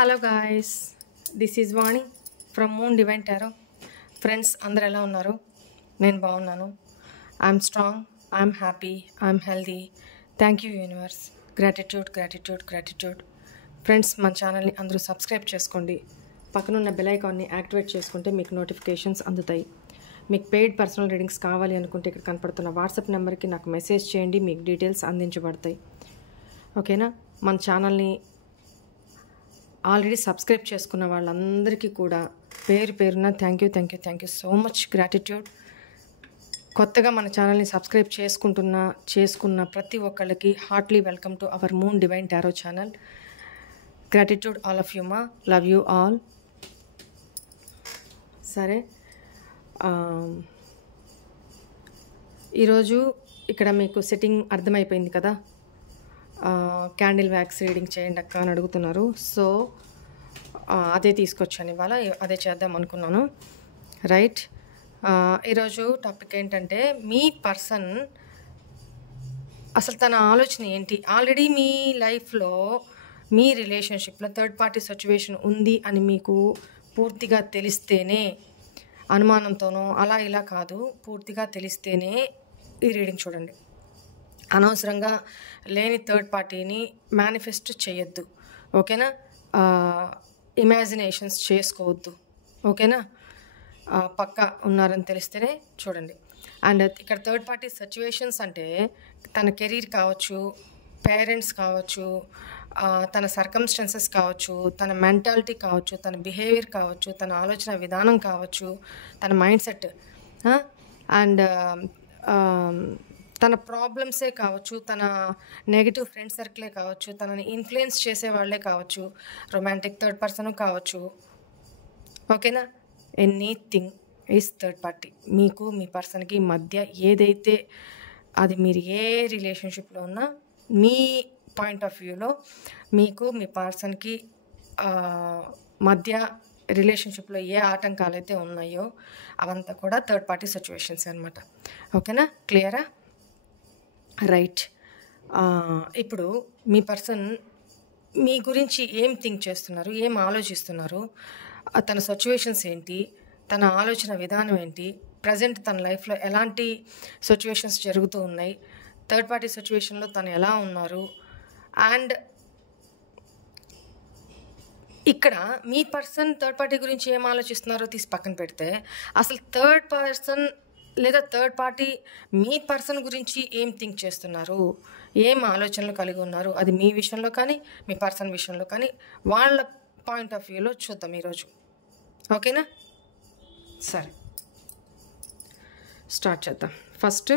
Hello guys, this is Vani from moon Divine tarot. Friends అందరు ఎలా ఉన్నారు? నేను బాగున్నాను. I'm strong, I'm happy, I'm healthy. Thank you universe. Gratitude gratitude gratitude. Friends, మన ఛానల్ని అందరూ సబ్స్క్రైబ్ చేసుకోండి. పక్కనున్న బెల్ ఐకాన్ని యాక్టివేట్ చేసుకుంటే మీకు నోటిఫికేషన్స్ అందుతాయి. మీకు పెయిడ్ పర్సనల్ రీడింగ్స్ కావాలి అనుకుంటే ఇక్కడ కనపడుతున్న వాట్సాప్ నెంబర్కి నాకు మెసేజ్ చేయండి, మీకు డీటెయిల్స్ అందించబడతాయి. ఓకేనా? మన ఛానల్ని ఆల్రెడీ సబ్స్క్రైబ్ చేసుకున్న వాళ్ళందరికీ కూడా పేరు పేరున thank you so much, gratitude. కొత్తగా మన ఛానల్ని సబ్స్క్రైబ్ చేసుకున్న ప్రతి ఒక్కళ్ళకి heartly welcome to our Moon Divine Tarot channel. Gratitude all of you మా, లవ్ యూ ఆల్. సరే, ఈరోజు ఇక్కడ మీకు సెట్టింగ్ అర్థమైపోయింది కదా. క్యాండిల్ వ్యాక్స్ రీడింగ్ చేయండి అక్క అని అడుగుతున్నారు. సో అదే తీసుకొచ్చాను ఇవాళ, అదే చేద్దాం అనుకున్నాను. రైట్, ఈరోజు టాపిక్ ఏంటంటే మీ పర్సన్ అసలు తన ఆలోచన ఏంటి. ఆల్రెడీ మీ లైఫ్లో మీ రిలేషన్షిప్లో థర్డ్ పార్టీ సిచ్యువేషన్ ఉంది అని మీకు పూర్తిగా తెలిస్తేనే, అనుమానంతోనో అలా ఇలా కాదు, పూర్తిగా తెలిస్తేనే ఈ రీడింగ్ చూడండి. అనవసరంగా లేని థర్డ్ పార్టీని మేనిఫెస్ట్ చేయొద్దు. ఓకేనా? ఇమాజినేషన్స్ చేసుకోవద్దు. ఓకేనా? పక్కా ఉన్నారని తెలిస్తేనే చూడండి. అండ్ ఇక్కడ థర్డ్ పార్టీ సిచ్యువేషన్స్ అంటే తన కెరీర్ కావచ్చు, పేరెంట్స్ కావచ్చు, తన సర్కమ్స్టెన్సెస్ కావచ్చు, తన మెంటాలిటీ కావచ్చు, తన బిహేవియర్ కావచ్చు, తన ఆలోచన విధానం కావచ్చు, తన మైండ్ సెట్ అండ్ తన ప్రాబ్లమ్సే కావచ్చు, తన నెగిటివ్ ఫ్రెండ్ సర్కిలే కావచ్చు, తనని ఇన్ఫ్లుయెన్స్ చేసే వాళ్ళే కావచ్చు, రొమాంటిక్ థర్డ్ పర్సన్ కావచ్చు. ఓకేనా? Anything is third party. మీకు మీ పర్సన్కి మధ్య ఏదైతే, అది మీరు ఏ రిలేషన్షిప్లో ఉన్నా మీ పాయింట్ ఆఫ్ వ్యూలో మీకు మీ పర్సన్కి మధ్య రిలేషన్షిప్లో ఏ ఆటంకాలు అయితే ఉన్నాయో అవంతా కూడా థర్డ్ పార్టీ సిచ్యువేషన్స్ అనమాట. ఓకేనా? క్లియరా? రైట్. ఇప్పుడు మీ పర్సన్ మీ గురించి ఏం థింక్ చేస్తున్నారు, ఏం ఆలోచిస్తున్నారు, తన సిచ్యువేషన్స్ ఏంటి, తన ఆలోచన విధానం ఏంటి, ప్రజెంట్ తన లైఫ్లో ఎలాంటి సిచ్యువేషన్స్ జరుగుతూ ఉన్నాయి, థర్డ్ పార్టీ సిచ్యువేషన్లో తను ఎలా ఉన్నారు. అండ్ ఇక్కడ మీ పర్సన్ థర్డ్ పార్టీ గురించి ఏం ఆలోచిస్తున్నారో తీసి పక్కన పెడితే, అసలు థర్డ్ పర్సన్ లేదా థర్డ్ పార్టీ మీ పర్సన్ గురించి ఏం థింక్ చేస్తున్నారు, ఏం ఆలోచనలు కలిగి ఉన్నారు, అది మీ విషయంలో కానీ మీ పర్సన్ విషయంలో కానీ వాళ్ళ పాయింట్ ఆఫ్ వ్యూలో చూద్దాం ఈరోజు. ఓకేనా? సరే, స్టార్ట్ చేద్దాం. ఫస్ట్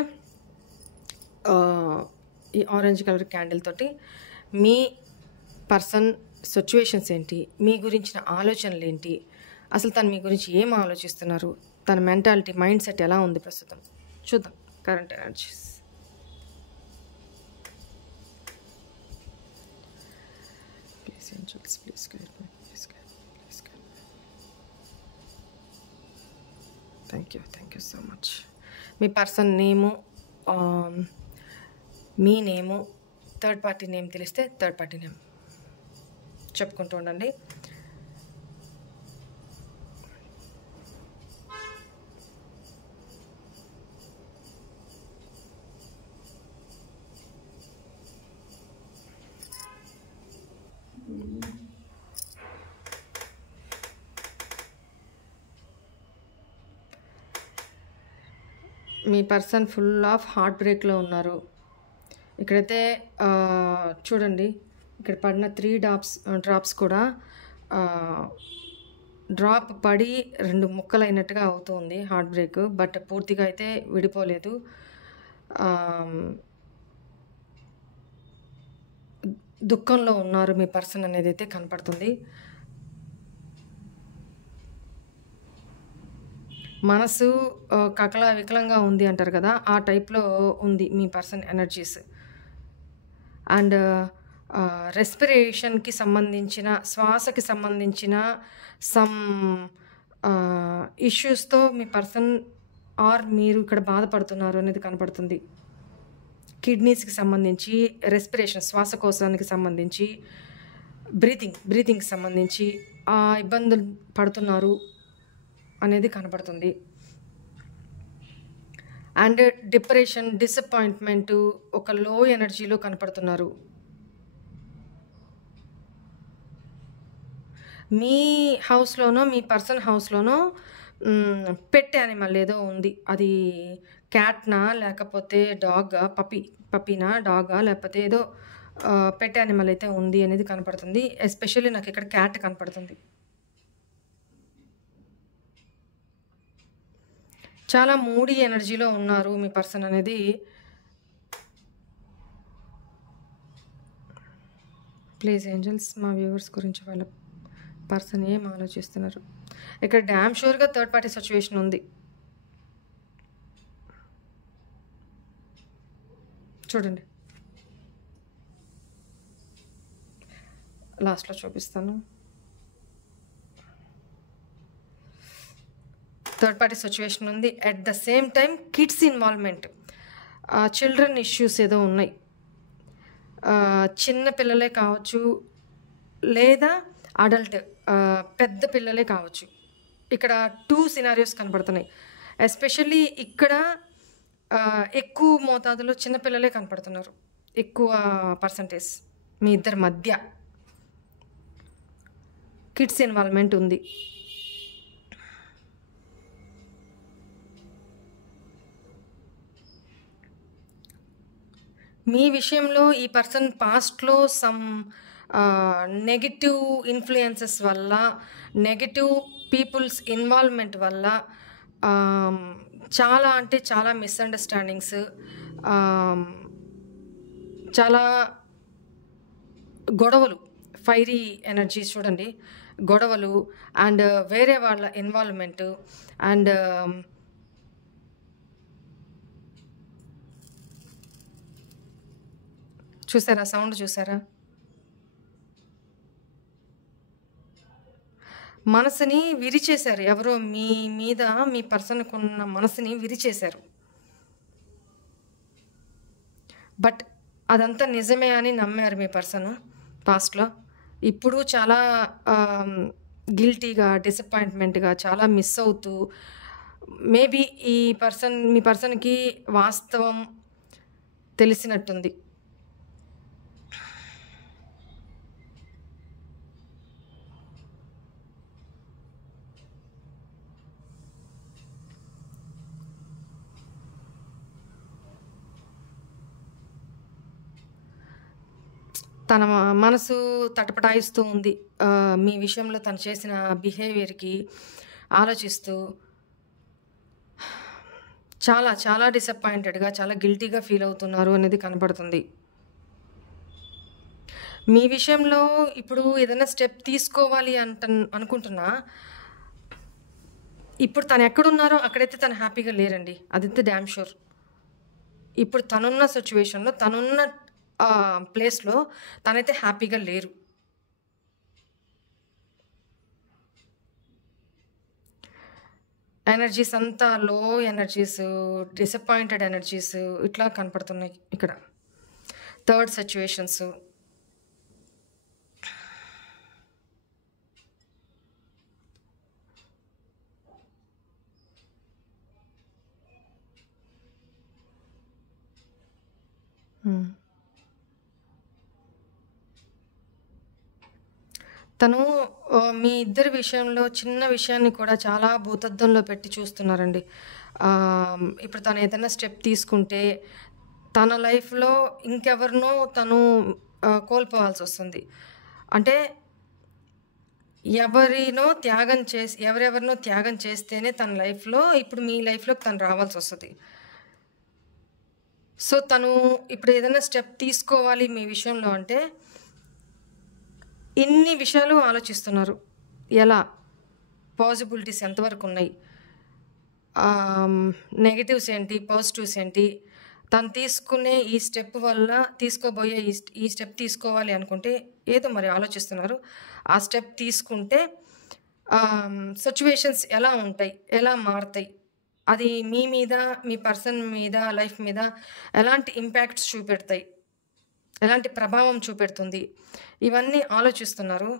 ఈ ఆరెంజ్ కలర్ క్యాండిల్ తోటి మీ పర్సన్ సిచ్యువేషన్స్ ఏంటి, మీ గురించిన ఆలోచనలు ఏంటి, అసలు తను మీ గురించి ఏం ఆలోచిస్తున్నారు, తన మెంటాలిటీ మైండ్ సెట్ ఎలా ఉంది ప్రస్తుతం చూద్దాం. Current energies. Please angels, please guide me, please guide me, please guide me. Thank you so much. మీ పర్సన్ నేము, మీ నేము, థర్డ్ పార్టీ నేమ్ తెలిస్తే థర్డ్ పార్టీ నేమ్ చెప్పుకుంటూ ఉండండి. మీ పర్సన్ ఫుల్ ఆఫ్ హార్ట్ బ్రేక్లో ఉన్నారు. ఇక్కడైతే చూడండి, ఇక్కడ పడిన 3 డ్రాప్స్ కూడా డ్రాప్ పడి 2 ముక్కలు అయినట్టుగా అవుతుంది హార్ట్ బ్రేక్. బట్ పూర్తిగా అయితే విడిపోలేదు. దుఃఖంలో ఉన్నారు మీ పర్సన్ అనేది అయితే కనపడుతుంది. మనసు కకల వికలంగా ఉంది అంటారు కదా, ఆ టైప్లో ఉంది మీ పర్సన్ ఎనర్జీస్. అండ్ రెస్పిరేషన్కి సంబంధించిన, శ్వాసకి సంబంధించిన సమ్ ఇష్యూస్తో మీ పర్సన్ ఆర్ మీరు ఇక్కడ బాధపడుతున్నారు అనేది కనపడుతుంది. కిడ్నీస్కి సంబంధించి, రెస్పిరేషన్ శ్వాసకోశానికి సంబంధించి బ్రీతింగ్కి సంబంధించి ఇబ్బందులు పడుతున్నారు అనేది కనపడుతుంది. అండ్ డిప్రెషన్, డిసప్పాయింట్మెంటు, ఒక లో ఎనర్జీలో కనపడుతున్నారు. మీ హౌస్లోనో మీ పర్సన్ హౌస్లోనో పెట్ యానిమల్ ఏదో ఉంది. అది క్యాట్నా లేకపోతే డాగా, పప్పీనా, డాగా లేకపోతే ఏదో పెట్ యానిమల్ అయితే ఉంది అనేది కనపడుతుంది. ఎస్పెషల్లీ నాకు ఇక్కడ క్యాట్ కనపడుతుంది. చాలా మూడీ ఎనర్జీలో ఉన్నారు మీ పర్సన్ అనేది. ప్లీజ్ ఏంజల్స్ మా వ్యూవర్స్ గురించి వాళ్ళ పర్సన్ ఏం ఆలోచిస్తున్నారు. ఇక్కడ డ్యామ్ షూర్గా థర్డ్ పార్టీ సిచ్యువేషన్ ఉంది. చూడండి, లాస్ట్లో చూపిస్తాను. థర్డ్ పార్టీ సిచ్యువేషన్ ఉంది. At the same time kids involvement, children issues ఏదో ఉన్నాయి. చిన్న పిల్లలే కావచ్చు లేదా అడల్ట్ పెద్ద పిల్లలే కావచ్చు. ఇక్కడ 2 సినారియోస్ కనపడుతున్నాయి. ఎస్పెషల్లీ ఇక్కడ ఎక్కువ మోతాదులో చిన్నపిల్లలే కనపడుతున్నారు. ఎక్కువ పర్సంటేజ్ మీ ఇద్దరి మధ్య కిడ్స్ ఇన్వాల్వ్మెంట్ ఉంది. మీ విషయంలో ఈ పర్సన్ పాస్ట్లో సమ్ నెగటివ్ ఇన్ఫ్లుయెన్సెస్ వల్ల, నెగటివ్ పీపుల్స్ ఇన్వాల్వ్మెంట్ వల్ల చాలా అంటే చాలా మిస్అండర్స్టాండింగ్స్, చాలా గొడవలు, ఫైరీ ఎనర్జీస్ చూడండి, గొడవలు అండ్ వేరే వాళ్ళ ఇన్వాల్వ్మెంట్ అండ్ చూసారా, సౌండ్ చూసారా, మనసుని విరిచేశారు. ఎవరో మీ మీద మీ పర్సన్కు ఉన్న మనసుని విరిచేశారు. బట్ అదంతా నిజమే అని నమ్మారు మీ పర్సన్ పాస్ట్లో. ఇప్పుడు చాలా గిల్టీగా, డిసప్పాయింట్మెంట్గా, చాలా మిస్ అవుతూ, మేబీ మీ పర్సన్కి వాస్తవం తెలిసినట్టుంది. తన మనసు తటపటాయిస్తూ ఉంది మీ విషయంలో తను చేసిన బిహేవియర్కి ఆలోచిస్తూ. చాలా చాలా డిసప్పాయింటెడ్గా, చాలా గిల్టీగా ఫీల్ అవుతున్నారు అనేది కనపడుతుంది. మీ విషయంలో ఇప్పుడు ఏదైనా స్టెప్ తీసుకోవాలి అనుకుంటున్నా, ఇప్పుడు తను ఎక్కడున్నారో అక్కడైతే తను హ్యాపీగా లేరండి. అదైతే డ్యామ్ షూర్. ఇప్పుడు తనున్న సిచ్యువేషన్లో, తనున్న ప్లేస్లో తనైతే హ్యాపీగా లేరు. ఎనర్జీస్ అంతా లో ఎనర్జీస్, డిసప్పాయింటెడ్ ఎనర్జీస్ ఇట్లా కనపడుతున్నాయి ఇక్కడ. థర్డ్ సిచ్యువేషన్స్, తను మీ ఇద్దరి విషయంలో చిన్న విషయాన్ని కూడా చాలా భూతద్దంలో పెట్టి చూస్తున్నారండి. ఇప్పుడు తను ఏదైనా స్టెప్ తీసుకుంటే తన లైఫ్లో ఇంకెవరినో తను కోల్పోవాల్సి వస్తుంది. అంటే ఎవరెవరినో త్యాగం చేస్తేనే తన లైఫ్లో ఇప్పుడు మీ లైఫ్లోకి తను రావాల్సి వస్తుంది. సో తను ఇప్పుడు ఏదైనా స్టెప్ తీసుకోవాలి మీ విషయంలో అంటే ఇన్ని విషయాలు ఆలోచిస్తున్నారు. ఎలా పాసిబిలిటీస్ ఎంతవరకు ఉన్నాయి, నెగటివ్స్ ఏంటి, పాజిటివ్స్ ఏంటి, తను తీసుకునే ఈ స్టెప్ వల్ల తీసుకోబోయే ఈ స్టెప్ తీసుకోవాలి అనుకుంటే ఏదో మరి ఆలోచిస్తున్నారు. ఆ స్టెప్ తీసుకుంటే సిచ్యువేషన్స్ ఎలా ఉంటాయి, ఎలా మారుతాయి, అది మీ మీద, మీ పర్సన్ మీద, లైఫ్ మీద ఎలాంటి ఇంపాక్ట్స్ చూపెడతాయి, ఎలాంటి ప్రభావం చూపెడుతుంది, ఇవన్నీ ఆలోచిస్తున్నారు.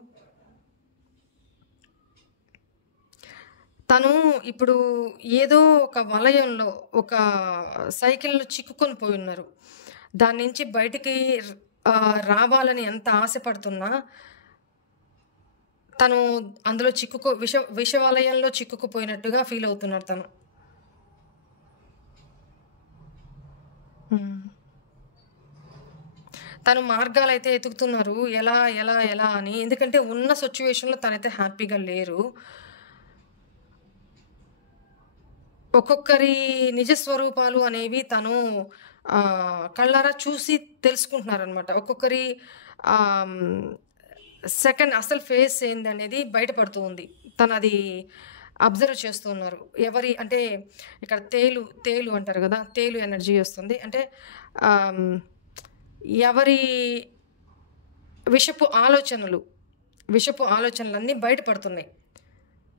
తను ఇప్పుడు ఏదో ఒక వలయంలో, ఒక సైకిల్‌లో చిక్కుకొని పోయున్నారు. దాని నుంచి బయటికి రావాలని ఎంత ఆశపడుతున్నా, తను అందులో విషవలయంలో చిక్కుకుపోయినట్టుగా ఫీల్ అవుతున్నాడు తను. తను మార్గాలైతే ఎతుకుతున్నారు. ఎలా ఎలా ఎలా అని. ఎందుకంటే ఉన్న సిట్యుయేషన్‌లో తనైతే హ్యాపీగా లేరు. ఒక్కొక్కరి నిజ స్వరూపాలు అనేవి తను కళ్ళారా చూసి తెలుసుకుంటున్నారనమాట. ఒక్కొక్కరి సెకండ్ అసలు ఫేస్ ఏందనేది బయటపడుతూ ఉంది. తను అది అబ్జర్వ్ చేస్తూ ఉన్నారు. ఎవరి అంటే ఇక్కడ తేలు అంటారు కదా, తేలు ఎనర్జీ వస్తుంది. అంటే ఎవరి విషపు ఆలోచనలన్నీ బయటపడుతున్నాయి.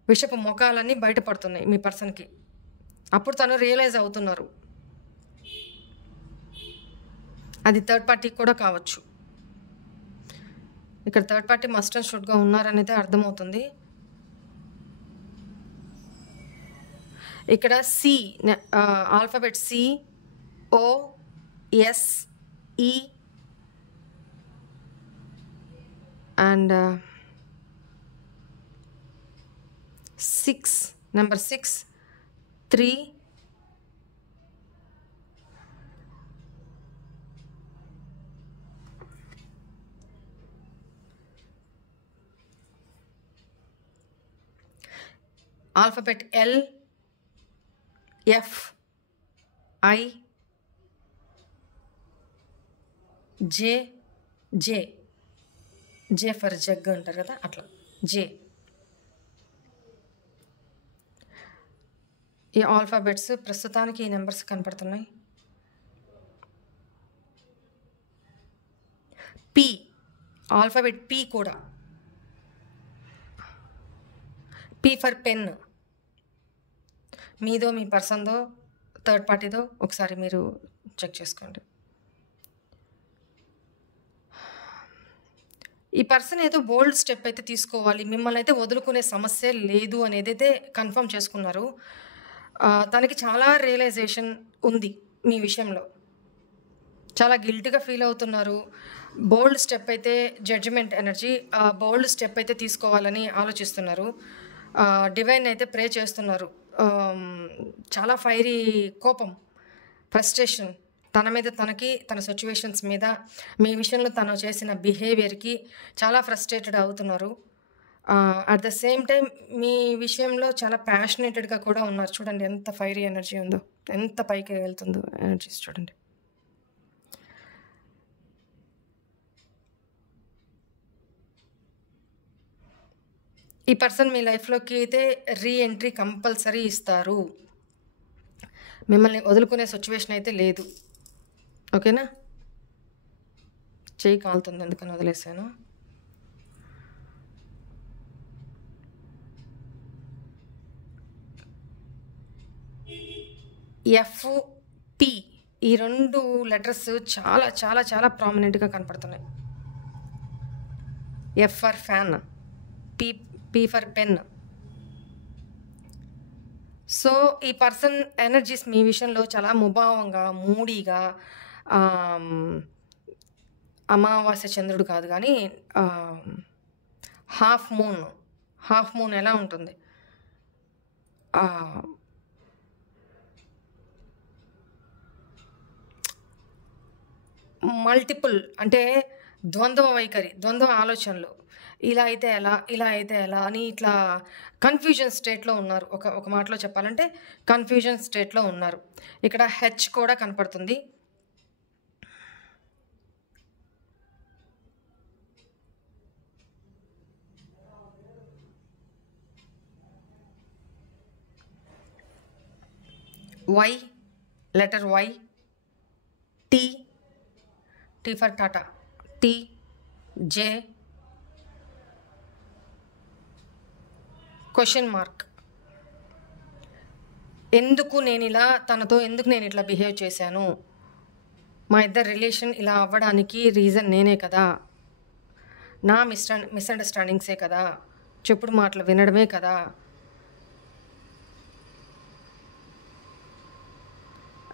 విషపు ముఖాలన్నీ బయటపడుతున్నాయి మీ పర్సన్‌కి. అప్పుడు తను రియలైజ్ అవుతున్నారు. అది థర్డ్ పార్టీకి కూడా కావచ్చు. ఇక్కడ థర్డ్ పార్టీ మస్ట్ అండ్ షుడ్‌గా ఉన్నారనేది అర్థమవుతుంది. ఇక్కడ alphabet COSE and 6 number 6 3 alphabet LFIJ for jug అంటారు కదా, అట్లా జే. ఈ ఆల్ఫాబెట్స్ ప్రస్తుతానికి ఈ నెంబర్స్ కనపడుతున్నాయి. P, ఆల్ఫాబెట్ P కూడా. P for pen. మీదో మీ పర్సన్దో థర్డ్ పార్టీదో ఒకసారి మీరు చెక్ చేసుకోండి. ఈ పర్సన్ ఏదో బోల్డ్ స్టెప్ అయితే తీసుకోవాలి, మిమ్మల్ని అయితే వదులుకునే సమస్య లేదు అనేది అయితే కన్ఫర్మ్ చేసుకున్నారు. తనకి చాలా రియలైజేషన్ ఉంది మీ విషయంలో. చాలా గిల్టీగా ఫీల్ అవుతున్నారు. బోల్డ్ స్టెప్ అయితే జడ్జిమెంట్ ఎనర్జీ, బోల్డ్ స్టెప్ అయితే తీసుకోవాలని ఆలోచిస్తున్నారు. డివైన్ అయితే ప్రే చేస్తున్నారు. చాలా ఫైరీ కోపం, ఫ్రస్ట్రేషన్ తన మీద, తన సిచ్యువేషన్స్ మీద, మీ విషయంలో తను చేసిన బిహేవియర్కి చాలా ఫ్రస్ట్రేటెడ్ అవుతున్నారు. అట్ ద సేమ్ టైం మీ విషయంలో చాలా ప్యాషనేటెడ్గా కూడా ఉన్నారు. చూడండి ఎంత ఫైరీ ఎనర్జీ ఉందో, ఎంత పైకి వెళ్తుందో ఎనర్జీస్ చూడండి. ఈ పర్సన్ మీ లైఫ్లోకి అయితే రీఎంట్రీ కంపల్సరీ ఇస్తారు. మిమ్మల్ని వదులుకునే సిచ్యువేషన్ అయితే లేదు. ఓకేనా? చెయ్యి కాలుతుంది, ఎందుకని వదిలేసాను. FP ఈ 2 లెటర్స్ చాలా చాలా చాలా ప్రామినెంట్గా కనపడుతున్నాయి. F for fan, P for pen. So ఈ పర్సన్ ఎనర్జీస్ మీ విషయంలో చాలా ముభావంగా, మూడీగా, అమావాస్య చంద్రుడు కాదు కానీ హాఫ్ మూన్ ఎలా ఉంటుంది, మల్టిపుల్ అంటే ద్వంద్వ వైఖరి, ద్వంద్వ ఆలోచనలు. ఇలా అయితే ఎలా అని ఇట్లా కన్ఫ్యూజన్ స్టేట్లో ఉన్నారు. ఒక మాటలో చెప్పాలంటే కన్ఫ్యూజన్ స్టేట్లో ఉన్నారు. ఇక్కడ H కూడా కనపడుతుంది. Y, letter Y, T for Tata, J question mark. తనతో ఎందుకు నేను ఇట్లా బిహేవ్ చేశాను, మా ఇద్దరు రిలేషన్ ఇలా అవ్వడానికి రీజన్ నేనే కదా, నా మిస్అండర్స్టాండింగ్సే కదా, చెప్పుడు మాటలు వినడమే కదా.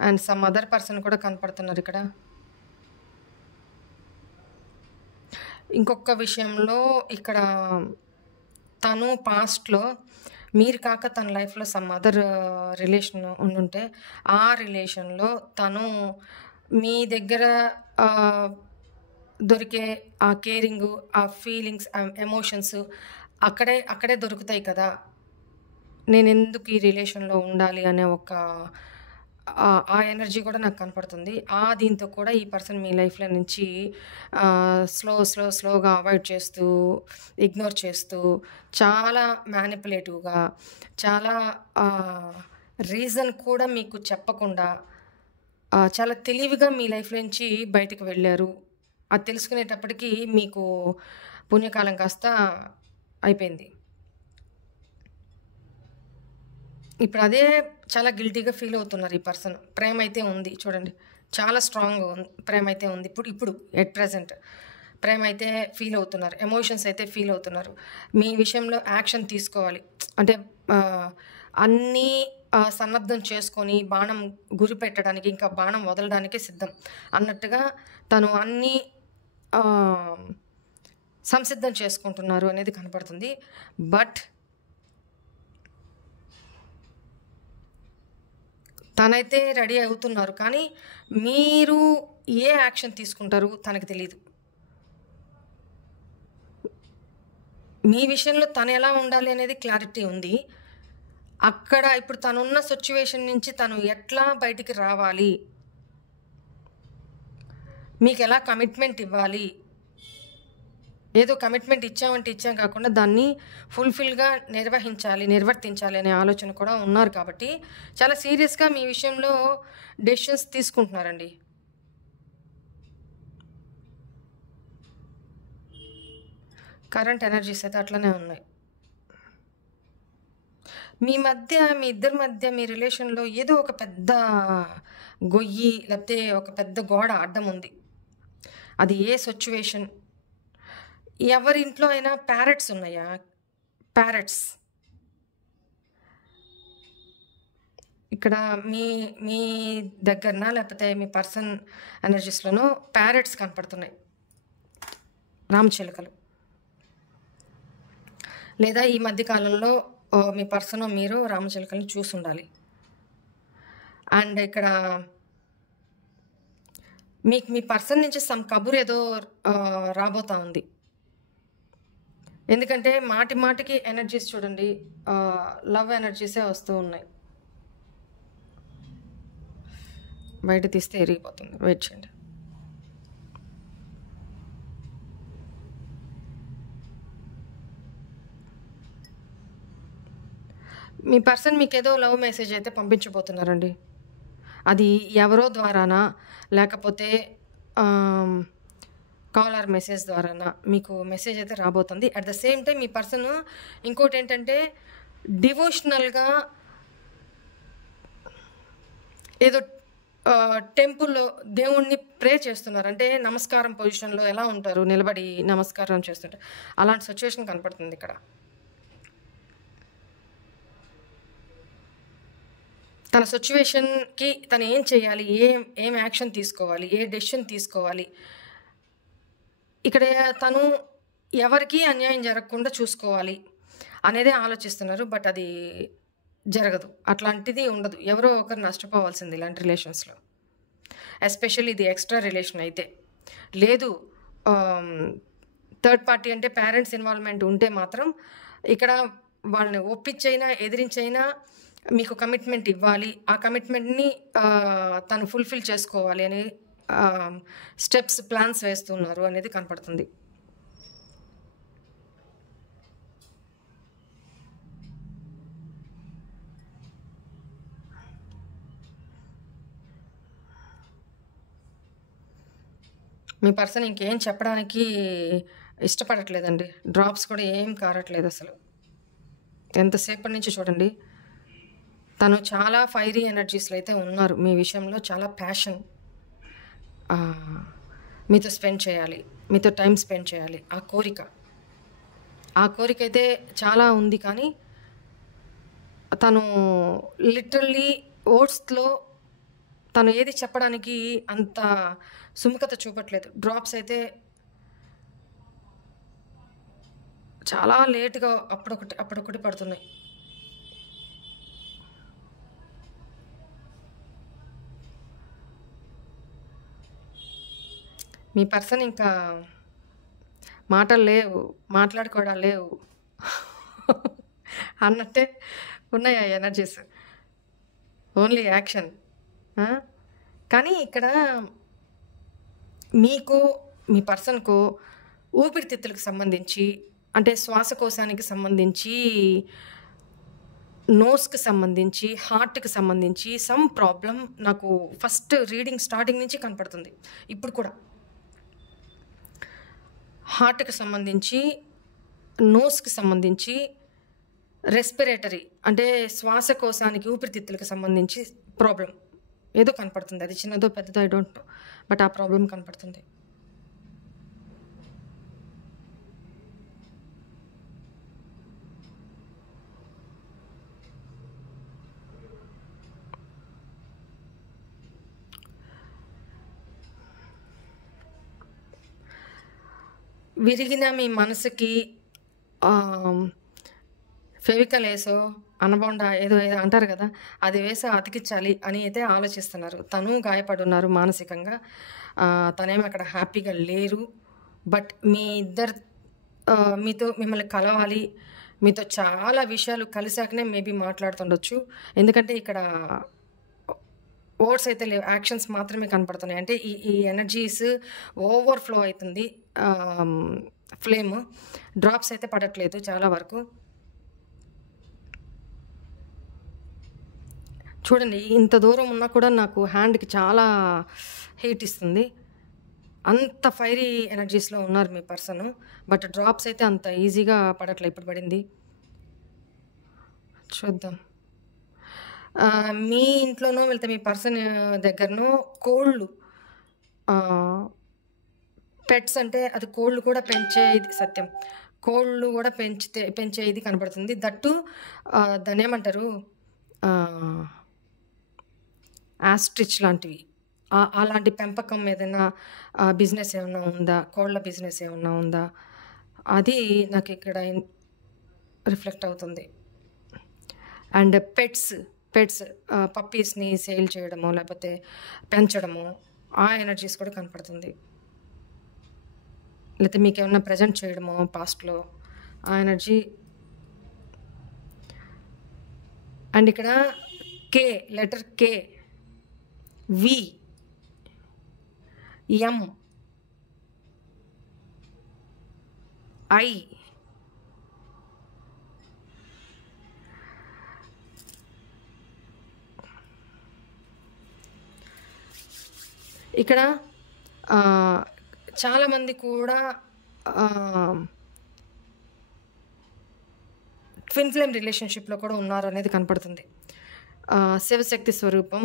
అండ్ సమ్ అదర్ పర్సన్ కూడా కనపడుతున్నారు ఇక్కడ. ఇంకొక విషయంలో ఇక్కడ తను పాస్ట్లో మీరు కాక తన లైఫ్లో సమ్ అదర్ రిలేషన్ ఉండుంటే ఆ రిలేషన్లో తను మీ దగ్గర దొరికే ఆ కేరింగు, ఆ ఫీలింగ్స్, ఆ ఎమోషన్స్ అక్కడే దొరుకుతాయి కదా. నేను ఎందుకు ఈ రిలేషన్లో ఉండాలి అనే ఒక ఆ ఎనర్జీ కూడా నాకు కనపడుతుంది. దీంతో కూడా ఈ పర్సన్ మీ లైఫ్లో నుంచి స్లోగా అవాయిడ్ చేస్తూ, ఇగ్నోర్ చేస్తూ, చాలా మ్యానిపులేటివ్గా, చాలా రీజన్ కూడా మీకు చెప్పకుండా చాలా తెలివిగా మీ లైఫ్ నుంచి బయటకు వెళ్ళారు. అది తెలుసుకునేటప్పటికి మీకు పుణ్యకాలం కాస్త అయిపోయింది. ఇప్పుడు అదే చాలా గిల్టీగా ఫీల్ అవుతున్నారు ఈ పర్సన్. ప్రేమ అయితే ఉంది చూడండి, చాలా స్ట్రాంగ్ ప్రేమ అయితే ఉంది. ఇప్పుడు ఎట్ ప్రజెంట్ ప్రేమ అయితే ఫీల్ అవుతున్నారు, ఎమోషన్స్ అయితే ఫీల్ అవుతున్నారు. మీ విషయంలో యాక్షన్ తీసుకోవాలి అంటే అన్నీ సన్నద్ధం చేసుకొని బాణం గురి పెట్టడానికి, ఇంకా బాణం వదలడానికే సిద్ధం అన్నట్టుగా తను అన్నీ సంసిద్ధం చేసుకుంటున్నారు అనేది కనపడుతుంది. బట్ తనైతే రెడీ అవుతున్నారు, కానీ మీరు ఏ యాక్షన్ తీసుకుంటారు తనకు తెలియదు. మీ విషయంలో తను ఎలా ఉండాలి అనేది క్లారిటీ ఉంది. అక్కడ ఇప్పుడు తనున్న సిచ్యువేషన్ నుంచి తను ఎట్లా బయటికి రావాలి, మీకు ఎలా కమిట్మెంట్ ఇవ్వాలి, ఏదో కమిట్మెంట్ ఇచ్చాం కాకుండా దాన్ని ఫుల్ఫిల్గా నిర్వర్తించాలి అనే ఆలోచన కూడా ఉన్నారు. కాబట్టి చాలా సీరియస్గా మీ విషయంలో డెసిషన్స్ తీసుకుంటున్నారండి. కరెంట్ ఎనర్జీస్ అయితే అట్లనే ఉన్నాయి. మీ ఇద్దరి మధ్య మీ రిలేషన్లో ఏదో ఒక పెద్ద గొయ్యి లేకపోతే ఒక పెద్ద గోడ అడ్డం ఉంది. అది ఏ సిచ్యువేషన్, ఎవరింట్లో అయినా ప్యారెట్స్ ఉన్నాయా? ప్యారెట్స్ ఇక్కడ మీ దగ్గరన లేకపోతే మీ పర్సన్ ఎనర్జీస్లోనూ ప్యారెట్స్ కనపడుతున్నాయి, రామచిలుకలు. లేదా ఈ మధ్య కాలంలో మీ పర్సన్ మీరు రామచిలుకల్ని చూసి ఉండాలి. అండ్ ఇక్కడ మీ పర్సన్ నుంచి సమ్ కబుర్ ఏదో రాబోతా ఉంది. ఎందుకంటే మాటికి ఎనర్జీస్ చూడండి, లవ్ ఎనర్జీసే వస్తూ ఉన్నాయి. బయట తీస్తే ఎరిగిపోతుంది, వెయిట్ చేయండి. మీ పర్సన్ మీకు ఏదో లవ్ మెసేజ్ అయితే పంపించబోతున్నారండి. అది ఎవరో ద్వారానా లేకపోతే కాల్ ఆర్ మెసేజ్ ద్వారానా మీకు మెసేజ్ అయితే రాబోతుంది. At the same time me person ఇంకోటి ఏంటంటే డివోషనల్గా ఏదో టెంపుల్లో దేవుణ్ణి ప్రే చేస్తున్నారు. అంటే నమస్కారం పొజిషన్లో ఎలా ఉంటారు, నిలబడి నమస్కారం చేస్తుంటారు, అలాంటి సిచ్యువేషన్ కనపడుతుంది ఇక్కడ. తన సిచ్యువేషన్కి తను ఏం చేయాలి, ఏం యాక్షన్ తీసుకోవాలి, ఏ డెసిషన్ తీసుకోవాలి, ఇక్కడ తను ఎవరికి అన్యాయం జరగకుండా చూసుకోవాలి అనేదే ఆలోచిస్తున్నారు. బట్ అది జరగదు, అట్లాంటిది ఉండదు. ఎవరో ఒకరు నష్టపోవాల్సింది ఇలాంటి రిలేషన్స్లో. ఎస్పెషల్లీ ఇది ఎక్స్ట్రా రిలేషన్ అయితే. లేదు థర్డ్ పార్టీ అంటే పేరెంట్స్ ఇన్వాల్వ్మెంట్ ఉంటే మాత్రం ఇక్కడ వాళ్ళని ఒప్పించైనా ఎదిరించైనా మీకు కమిట్మెంట్ ఇవ్వాలి, ఆ కమిట్మెంట్ని తను ఫుల్ఫిల్ చేసుకోవాలి అని స్టెప్స్, ప్లాన్స్ వేస్తున్నారు అనేది కనపడుతుంది. మీ పర్సన్ ఇంకేం చెప్పడానికి ఇష్టపడట్లేదండి. డ్రాప్స్ కూడా ఏం కారట్లేదు అసలు. ఎంతసేపటి నుంచి చూడండి, తను చాలా ఫైరీ ఎనర్జీస్లో అయితే ఉన్నారు. మీ విషయంలో చాలా ప్యాషన్, మీతో స్పెండ్ చేయాలి, మీతో టైం స్పెండ్ చేయాలి. ఆ కోరిక అయితే చాలా ఉంది. కానీ తను లిటరల్లీ ఓట్స్లో తను ఏది చెప్పడానికి అంత సుముఖత చూపట్లేదు. డ్రాప్స్ అయితే చాలా లేట్గా అప్పుడొకటి పడుతున్నాయి. మీ పర్సన్ ఇంకా మాటలు లేవు, మాట్లాడుకోవడాలు లేవు అన్నట్టే ఉన్నాయి ఆ ఎనర్జీస్. Only action. కానీ ఇక్కడ మీకు మీ పర్సన్కు ఊపిరితిత్తులకు సంబంధించి, అంటే శ్వాసకోశానికి సంబంధించి, నోస్కి సంబంధించి, హార్ట్కి సంబంధించి సమ్ ప్రాబ్లం నాకు ఫస్ట్ రీడింగ్ స్టార్టింగ్ నుంచి కనపడుతుంది. ఇప్పుడు కూడా హార్ట్కి సంబంధించి, నోస్కి సంబంధించి, రెస్పిరేటరీ అంటే శ్వాసకోశానికి, ఊపిరితిత్తులకు సంబంధించి ప్రాబ్లం ఏదో కనపడుతుంది. అది చిన్నదో పెద్దదో ఐ డోంట్ నో, బట్ ఆ ప్రాబ్లం కనపడుతుంది. విరిగిన మీ మనసుకి ఫెవికల్ వేసో అనబొండ ఏదో అంటారు కదా, అది వేసి అతికించాలి అని అయితే ఆలోచిస్తున్నారు. తను గాయపడున్నారు మానసికంగా. తనేమో అక్కడ హ్యాపీగా లేరు. బట్ మీ ఇద్దరు మీతో మిమ్మల్ని కలవాలి, మీతో చాలా విషయాలు కలిసాకనే మేబీ మాట్లాడుతుండొచ్చు. ఎందుకంటే ఇక్కడ వర్డ్స్ అయితే లేవు, యాక్షన్స్ మాత్రమే కనపడుతున్నాయి. అంటే ఈ ఎనర్జీస్ ఓవర్ఫ్లో అవుతుంది. ఫ్లేమ్ డ్రాప్స్ అయితే పడట్లేదు చాలా వరకు. చూడండి, ఇంత దూరం ఉన్నా కూడా నాకు హ్యాండ్కి చాలా హీట్ ఇస్తుంది. అంత ఫైరీ ఎనర్జీస్లో ఉన్నారు మీ పర్సన్. బట్ డ్రాప్స్ అయితే అంత ఈజీగా పడట్లేదు. ఇప్పుడు పడింది, చూద్దాం. మీ ఇంట్లోనో వెళ్తే మీ పర్సన్ దగ్గరనో కోళ్ళు, పెట్స్ అంటే అది కోళ్ళు కూడా పెంచేది, సత్యం కోళ్ళు కూడా పెంచేది కనబడుతుంది. దట్టు దాన్ని ఏమంటారు, ఆస్ట్రిచ్ లాంటివి. అలాంటి పెంపకం ఏదైనా బిజినెస్ ఏమైనా ఉందా, కోళ్ళ బిజినెస్ ఏమైనా ఉందా, అది నాకు ఇక్కడ రిఫ్లెక్ట్ అవుతుంది. అండ్ పెట్స్ పప్పీస్ని సేల్ చేయడము లేకపోతే పెంచడము, ఆ ఎనర్జీస్ కూడా కనపడుతుంది. లేకపోతే మీకు ఏమన్నా ప్రజెంట్ చేయడము పాస్ట్లో, ఆ ఎనర్జీ. అండ్ ఇక్కడ కే, letter K, we, M, I, ఇక్కడ చాలామంది కూడా ట్విన్ ఫ్లేమ్ రిలేషన్షిప్లో కూడా ఉన్నారు అనేది కనపడుతుంది. శివశక్తి స్వరూపం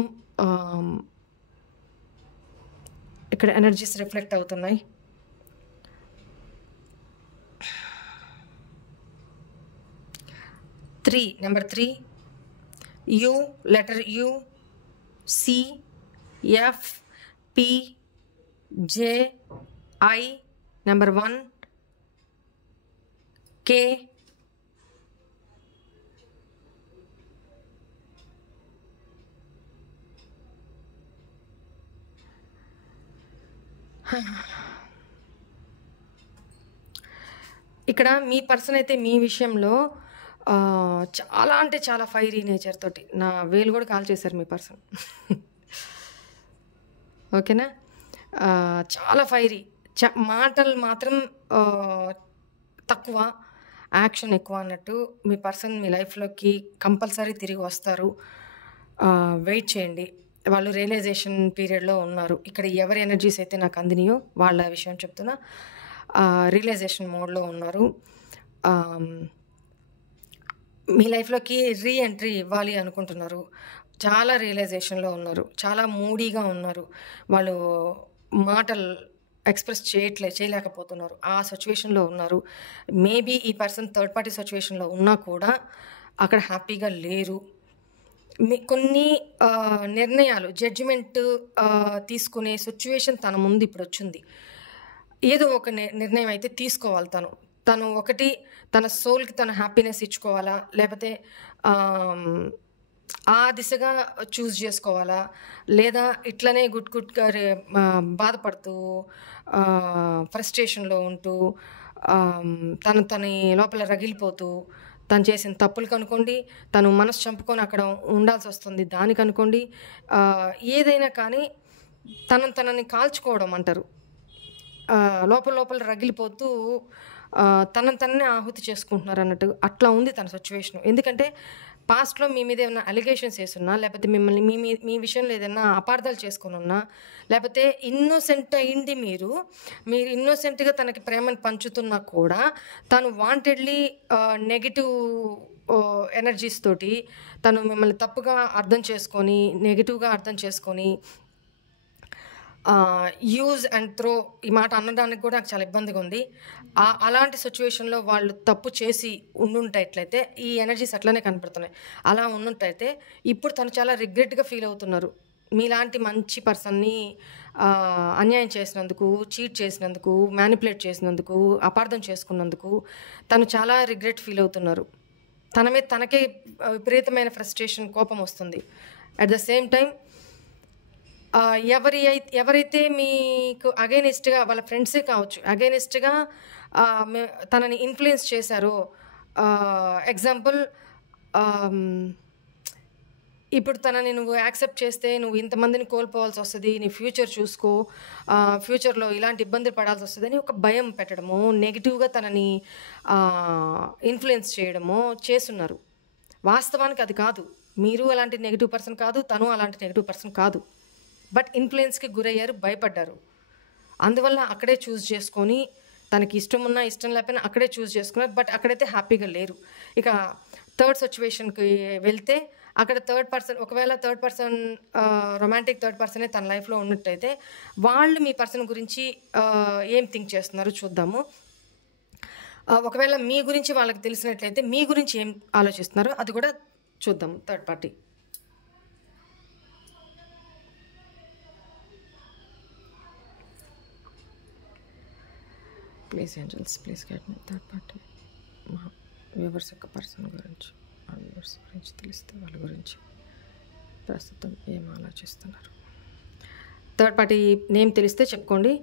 ఇక్కడ ఎనర్జీస్ రిఫ్లెక్ట్ అవుతున్నాయి. Number 3, U, letter U, C, F, P, J, I, number 1, K, ఇక్కడ మీ పర్సన్ అయితే మీ విషయంలో చాలా అంటే చాలా ఫైరీ నేచర్ తోటి నా వేలు కూడా కాల్ చేశారు మీ పర్సన్. ఓకేనా, చాలా ఫైరీ. మాటలు మాత్రం తక్కువ, యాక్షన్ ఎక్కువ అన్నట్టు. మీ పర్సన్ మీ లైఫ్లోకి కంపల్సరీ తిరిగి వస్తారు. వెయిట్ చేయండి. వాళ్ళు రియలైజేషన్ పీరియడ్లో ఉన్నారు. ఇక్కడ ఎవరి ఎనర్జీస్ అయితే నాకు అందినాయో వాళ్ళ విషయం చెప్తున్నా. రియలైజేషన్ మోడ్లో ఉన్నారు. మీ లైఫ్లోకి రీఎంట్రీ ఇవ్వాలి అనుకుంటున్నారు. చాలా రియలైజేషన్లో ఉన్నారు, చాలా మూడీగా ఉన్నారు. వాళ్ళు మాటలు ఎక్స్‌ప్రెస్ చేయలేకపోతున్నారు. ఆ సిట్యుయేషన్‌లో ఉన్నారు. మేబీ ఈ పర్సన్ థర్డ్ పార్టీ సిట్యుయేషన్‌లో ఉన్నా కూడా అక్కడ హ్యాపీగా లేరు. కొన్ని నిర్ణయాలు జడ్జిమెంట్ తీసుకునే సిట్యుయేషన్ తన ముందు ఇప్పుడొచ్చింది. ఏదో ఒక నిర్ణయం అయితే తీసుకోవాలి తను. తను ఒకటి తన సోల్‌కి తను హ్యాపీనెస్ ఇచ్చుకోవాలా? లేపోతే ఆ దిశగా చూజ్ చేసుకోవాలా? లేదా ఇట్లనే గుడ్‌గా బాధపడుతూ ఫ్రస్ట్రేషన్‌లో ఉంటూ తని లోపల రగిలిపోతూ తను చేసిన తప్పులకనుకోండి, తను మనసు చంపుకొని అక్కడ ఉండాల్సొస్తుంది దానికనుకోండి, ఏదైనా కానీ తనని కాల్చుకోవడం అంటారు. లోపల రగిలిపోతూ తననే ఆహుతి చేసుకుంటున్నారన్నట్టు అట్లా ఉంది తన సిట్యుయేషను. ఎందుకంటే పాస్ట్‌లో మీ మీద ఏమన్నా అలిగేషన్స్ యేసున్నా, లేపోతే మిమ్మల్ని మీ విషయంలో ఏదన్నా అపార్థాలు చేసుకొనున్నా, లేపోతే ఇన్నోసెంట్ అయ్యింది మీరు ఇన్నోసెంట్‌గా తనకి ప్రేమను పంచుతున్నా కూడా తను వాంటెడ్‌లీ నెగెటివ్ ఎనర్జీస్ తోటి తను మిమ్మల్ని తప్పుగా అర్థం చేసుకొని, నెగెటివ్‌గా అర్థం చేసుకొని యూజ్ అండ్ త్రో ఈ మాట అనడానికి కూడా నాకు చాలా ఇబ్బందిగా ఉంది. అలాంటి సిట్యుయేషన్‌లో వాళ్ళు తప్పు చేసి ఉండుంటట్లయితే ఈ ఎనర్జీస్ అట్లనే కనపడుతున్నాయి. అలా ఉన్నట్టయితే ఇప్పుడు తను చాలా రిగ్రెట్‌గా ఫీల్ అవుతున్నారు. మీలాంటి మంచి పర్సన్‌ని అన్యాయం చేసినందుకు, చీట్ చేసినందుకు, మ్యానిపులేట్ చేసినందుకు, అపార్థం చేసుకున్నందుకు తను చాలా రిగ్రెట్ ఫీల్ అవుతున్నారు. తన మీద తనకే విపరీతమైన ఫ్రస్ట్రేషన్, కోపం వస్తుంది. అట్ ద సేమ్ టైమ్ ఎవరైతే మీకు అగైనిస్ట్‌గా వాళ్ళ ఫ్రెండ్సే కావచ్చు, అగైనిస్ట్‌గా తనని ఇన్‌ఫ్లుయెన్స్ చేశారో, ఎగ్జాంపుల్ ఇప్పుడు తనని నువ్వు యాక్సెప్ట్ చేస్తే నువ్వు ఇంతమందిని కోల్పోవాల్సొస్తది, నీ ఫ్యూచర్ చూసుకో, ఫ్యూచర్‌లో ఇలాంటి ఇబ్బందులు పడాల్సొస్తదని ఒక భయం పెట్టడమో, నెగెటివ్‌గా తనని ఇన్‌ఫ్లుయెన్స్ చేయడమో చేసున్నారు. వాస్తవానికి అది కాదు. మీరు అలాంటి నెగెటివ్ పర్సన్ కాదు, తను అలాంటి నెగెటివ్ పర్సన్ కాదు. బట్ ఇన్‌ఫ్లుయెన్స్‌కి గురయ్యారు, భయపడ్డారు. అందువల్ల అక్కడే చూజ్ చేసుకొని తనకి ఇష్టం ఉన్నా, ఇష్టం లేకపోయినా అక్కడే చూజ్ చేసుకున్నారు. బట్ అక్కడైతే హ్యాపీగా లేరు. ఇక థర్డ్ సిట్యుయేషన్‌కి వెళ్తే అక్కడ ఒకవేళ థర్డ్ పర్సన్ రొమాంటిక్ థర్డ్ పర్సనే తన లైఫ్‌లో ఉన్నట్టయితే వాళ్ళు మీ పర్సన్ గురించి ఏం థింక్ చేస్తున్నారో చూద్దాము. ఒకవేళ మీ గురించి వాళ్ళకి తెలిసినట్లయితే మీ గురించి ఏం ఆలోచిస్తున్నారో అది కూడా చూద్దాము third party. Please angels, please guide me third party. మా వ్యూవర్స్ యొక్క పర్సన్ గురించి, ఆ వ్యూవర్స్ గురించి తెలిస్తే వాళ్ళ గురించి ప్రస్తుతం ఏం ఆలోచిస్తున్నారు. థర్డ్ పార్టీ నేమ్ తెలిస్తే చెప్పుకోండి.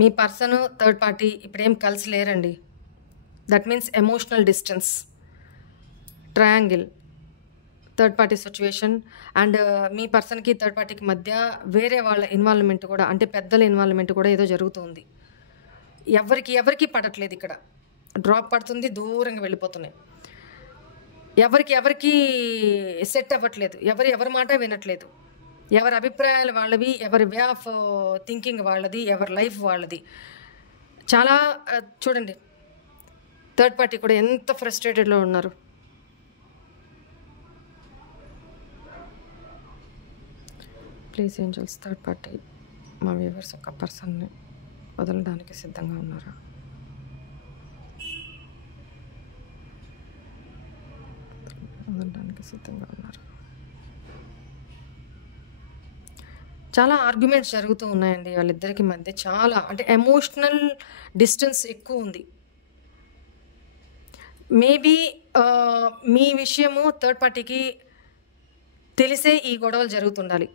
మీ పర్సన్ థర్డ్ పార్టీ ఇప్పుడేం కలిసి లేరండి. That means emotional distance, triangle, third party situation. And మీ పర్సన్కి థర్డ్ పార్టీకి మధ్య వేరే వాళ్ళ ఇన్వాల్వ్మెంట్ కూడా, అంటే పెద్దల ఇన్వాల్వ్మెంట్ కూడా ఏదో జరుగుతుంది. ఎవరికి పడట్లేదు. ఇక్కడ డ్రాప్ పడుతుంది, దూరంగా వెళ్ళిపోతున్నాయి. ఎవరికి సెట్ అవ్వట్లేదు. ఎవరి మాట వినట్లేదు. ఎవరి అభిప్రాయాలు వాళ్ళవి, ఎవరి వే ఆఫ్ థింకింగ్ వాళ్ళది, ఎవరి లైఫ్ వాళ్ళది. చాలా చూడండి, థర్డ్ పార్టీ కూడా ఎంత ఫ్రస్ట్రేటెడ్లో ఉన్నారు. ప్లీజ్ ఏంజల్స్, థర్డ్ పార్టీ మా వ్యూవర్స్ ఒక పర్సన్ని వదలడానికి సిద్ధంగా ఉన్నారా? వదలడానికి సిద్ధంగా ఉన్నారు. చాలా ఆర్గ్యుమెంట్స్ జరుగుతూ ఉన్నాయండి వాళ్ళిద్దరికి మధ్య. చాలా అంటే ఎమోషనల్ డిస్టెన్స్ ఎక్కువ ఉంది. మేబీ మీ విషయము థర్డ్ పార్టీకి తెలిసే ఈ గొడవలు జరుగుతుండాలి.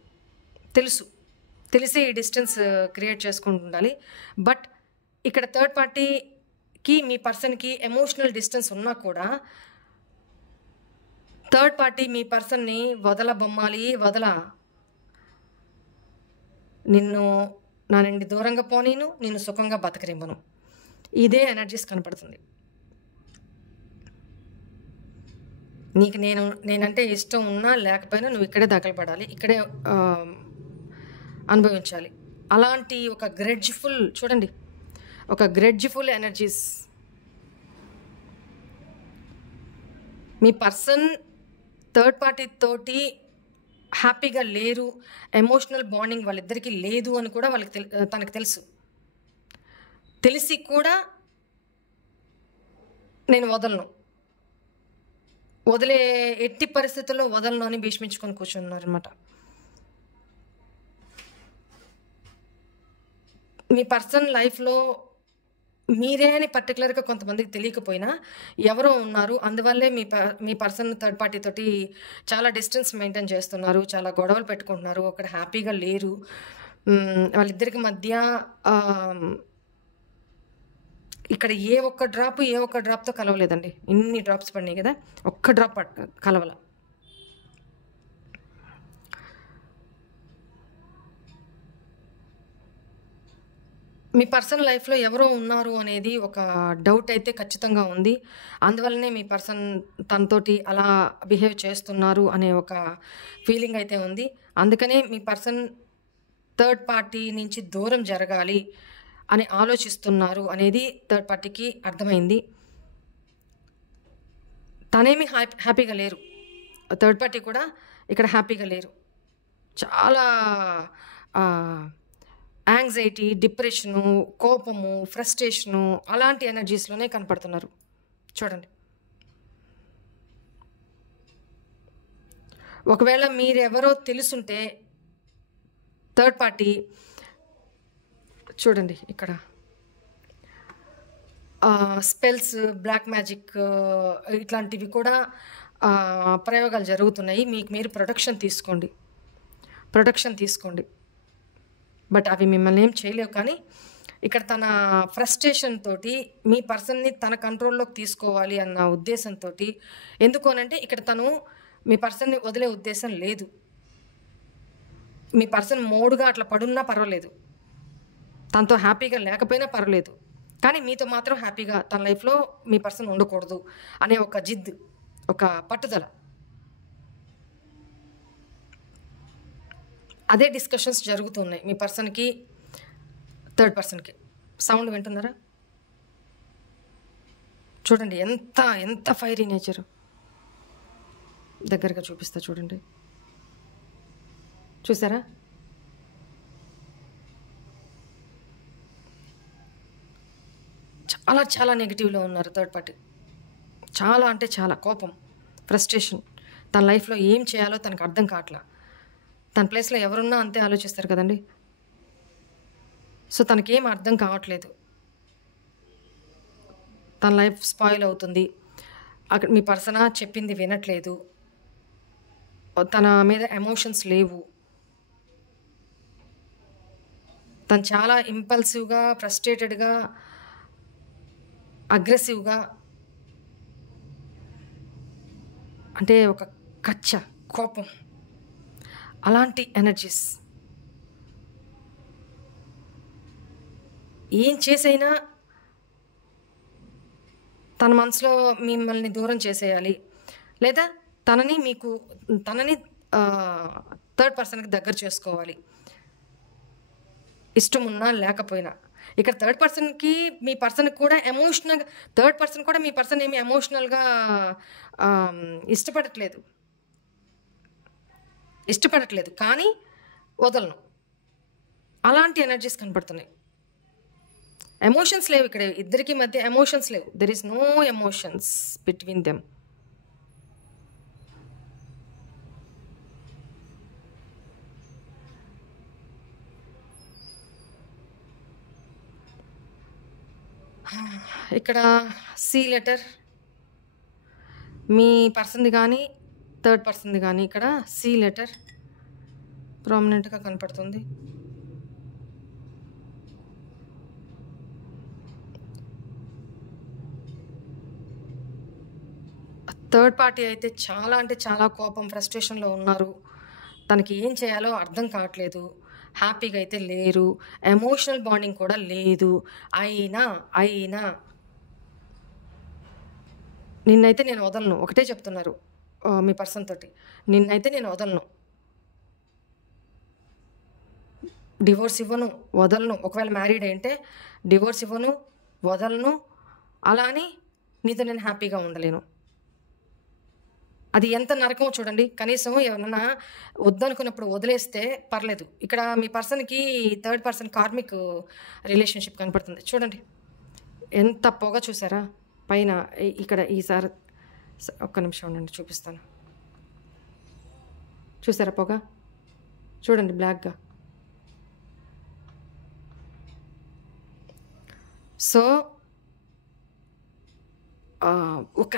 తెలిసే ఈ డిస్టెన్స్ క్రియేట్ చేసుకుంటుండాలి. బట్ ఇక్కడ థర్డ్ పార్టీకి మీ పర్సన్కి ఎమోషనల్ డిస్టెన్స్ ఉన్నా కూడా థర్డ్ పార్టీ మీ పర్సన్ని నిన్ను నా నుండి దూరంగా పోనీను, నిన్ను సుఖంగా బతకనివ్వను. ఇదే ఎనర్జీస్ కనపడుతుంది. నీకు నేనంటే ఇష్టం ఉన్నా లేకపోయినా నువ్వు ఇక్కడే పడాలి, ఇక్కడే అనుభవించాలి. అలాంటి ఒక గ్రెడ్జ్ఫుల్, చూడండి, ఒక గ్రెడ్జ్ఫుల్ ఎనర్జీస్. మీ పర్సన్ థర్డ్ పార్టీ తోటి హ్యాపీగా లేరు, ఎమోషనల్ బాండింగ్ వాళ్ళిద్దరికీ లేదు అని కూడా తనకు తెలుసు. తెలిసి కూడా నేను వదిలే ఎట్టి పరిస్థితుల్లో వదలను అని భీష్మించుకొని కూర్చున్నారనమాట. మీ పర్సన్ లైఫ్లో మీరే అని పర్టికులర్గా కొంతమందికి తెలియకపోయినా ఎవరో ఉన్నారు. అందువల్లే మీ పర్సన్ థర్డ్ పార్టీ తోటి చాలా డిస్టెన్స్ మెయింటైన్ చేస్తున్నారు, చాలా గొడవలు పెట్టుకుంటున్నారు, ఒకటి హ్యాపీగా లేరు. వాళ్ళిద్దరికి మధ్య ఇక్కడ ఏ ఒక్క డ్రాప్తో కలవలేదండి. ఇన్ని డ్రాప్స్ పడినాయి కదా, ఒక్క డ్రాప్ కలవల. మీ పర్సన్ లైఫ్లో ఎవరో ఉన్నారు అనేది ఒక డౌట్ అయితే ఖచ్చితంగా ఉంది. అందువల్లనే మీ పర్సన్ తనతోటి అలా బిహేవ్ చేస్తున్నారు అనే ఒక ఫీలింగ్ అయితే ఉంది. అందుకనే మీ పర్సన్ థర్డ్ పార్టీ నుంచి దూరం జరగాలి అని ఆలోచిస్తున్నారు అనేది థర్డ్ పార్టీకి అర్థమైంది. తనేమి హ్యాపీగా లేరు, థర్డ్ పార్టీ కూడా ఇక్కడ హ్యాపీగా లేరు. చాలా యాంగ్జైటీ, డిప్రెషను, కోపము, ఫ్రస్ట్రేషను అలాంటి ఎనర్జీస్లోనే కనపడుతున్నారు. చూడండి, ఒకవేళ మీరెవరో తెలుసుంటే థర్డ్ పార్టీ, చూడండి ఇక్కడ స్పెల్స్, బ్లాక్ మ్యాజిక్ ఇట్లాంటివి కూడా ప్రయోగాలు జరుగుతున్నాయి. మీరు ప్రొటెక్షన్ తీసుకోండి. బట్ అవి మిమ్మల్ని ఏం చేయలేవు. కానీ ఇక్కడ తన ఫ్రస్ట్రేషన్ తోటి మీ పర్సన్ని తన కంట్రోల్లోకి తీసుకోవాలి అన్న ఉద్దేశంతో, ఎందుకు అనంటే ఇక్కడ తను మీ పర్సన్ని వదిలే ఉద్దేశం లేదు. మీ పర్సన్ మోడుగా అట్లా పడున్నా పర్వాలేదు, తనతో హ్యాపీగా లేకపోయినా పర్వాలేదు, కానీ మీతో మాత్రం హ్యాపీగా తన లైఫ్లో మీ పర్సన్ ఉండకూడదు అనే ఒక జిద్, ఒక పట్టుదల, అదే డిస్కషన్స్ జరుగుతున్నాయి మీ పర్సన్కి థర్డ్ పర్సన్కి. సౌండ్ వింటున్నారా? చూడండి ఎంత ఫైరీ నేచరు. దగ్గరగా చూపిస్తా, చూడండి, చూసారా? చాలా నెగిటివ్లో ఉన్నారు థర్డ్ పార్టీ. చాలా అంటే చాలా కోపం, ఫ్రస్ట్రేషన్. తన లైఫ్లో ఏం చేయాలో తనకు అర్థం కావట్లా. తన ప్లేస్లో ఎవరున్నా అంతే ఆలోచిస్తారు కదండి. సో తనకేం అర్థం కావట్లేదు, తన లైఫ్ స్పాయిల్ అవుతుంది. అక్కడ మీ పర్సన్ చెప్పింది వినట్లేదు, తన మీద ఎమోషన్స్ లేవు, తను చాలా ఇంపల్సివ్గా, ఫ్రస్ట్రేటెడ్గా, అగ్రెసివ్గా, అంటే ఒక కచ్చ కోపం, అలాంటి ఎనర్జీస్. ఏం చేసైనా తన మనసులో మిమ్మల్ని దూరం చేసేయాలి, లేదా తనని థర్డ్ పర్సన్కి దగ్గర చేసుకోవాలి, ఇష్టం ఉన్నా లేకపోయినా. ఇక్కడ థర్డ్ పర్సన్కి మీ పర్సన్కి కూడా ఎమోషనల్గా, థర్డ్ పర్సన్ కూడా మీ పర్సన్ ఏమి ఎమోషనల్గా ఇష్టపడట్లేదు, కానీ వదలను, అలాంటి ఎనర్జీస్ కనపడుతున్నాయి. ఎమోషన్స్ లేవు ఇక్కడ, ఇద్దరికి మధ్య ఎమోషన్స్ లేవు. There is no emotions between them. ఇక్కడ సి లెటర్ మీ పర్సన్ది కానీ థర్డ్ పర్సన్ది కానీ ఇక్కడ సి లెటర్ ప్రామినెంట్గా కనపడుతుంది. థర్డ్ పార్టీ అయితే చాలా అంటే చాలా కోపం, ఫ్రస్ట్రేషన్లో ఉన్నారు. తనకి ఏం చేయాలో అర్థం కావట్లేదు, హ్యాపీగా అయితే లేరు, ఎమోషనల్ బాండింగ్ కూడా లేదు. అయినా నిన్నైతే నేను వదలను ఒకటే చెప్తున్నారు. మీ పర్సన్ తోటి. నిన్నైతే నేను వదలను. డివోర్స్ ఇవ్వను, వదలను. ఒకవేళ మ్యారీడ్ అంటే డివోర్స్ ఇవ్వను, వదలను. అలా అని నీతో నేను హ్యాపీగా ఉండలేను. అది ఎంత నరకమో చూడండి. కనీసం ఎవరన్నా వద్దనుకున్నప్పుడు వదిలేస్తే పర్లేదు. ఇక్కడ మీ పర్సన్కి థర్డ్ పర్సన్ కార్మిక్ రిలేషన్షిప్ కనపడుతుంది. చూడండి ఎంత పొగ చూసారా పైన. ఇక్కడ ఈసారి ఒక్క నిమిషం ఉండండి, చూపిస్తాను. చూసారా పొగ? చూడండి బ్లాక్గా. సో ఒక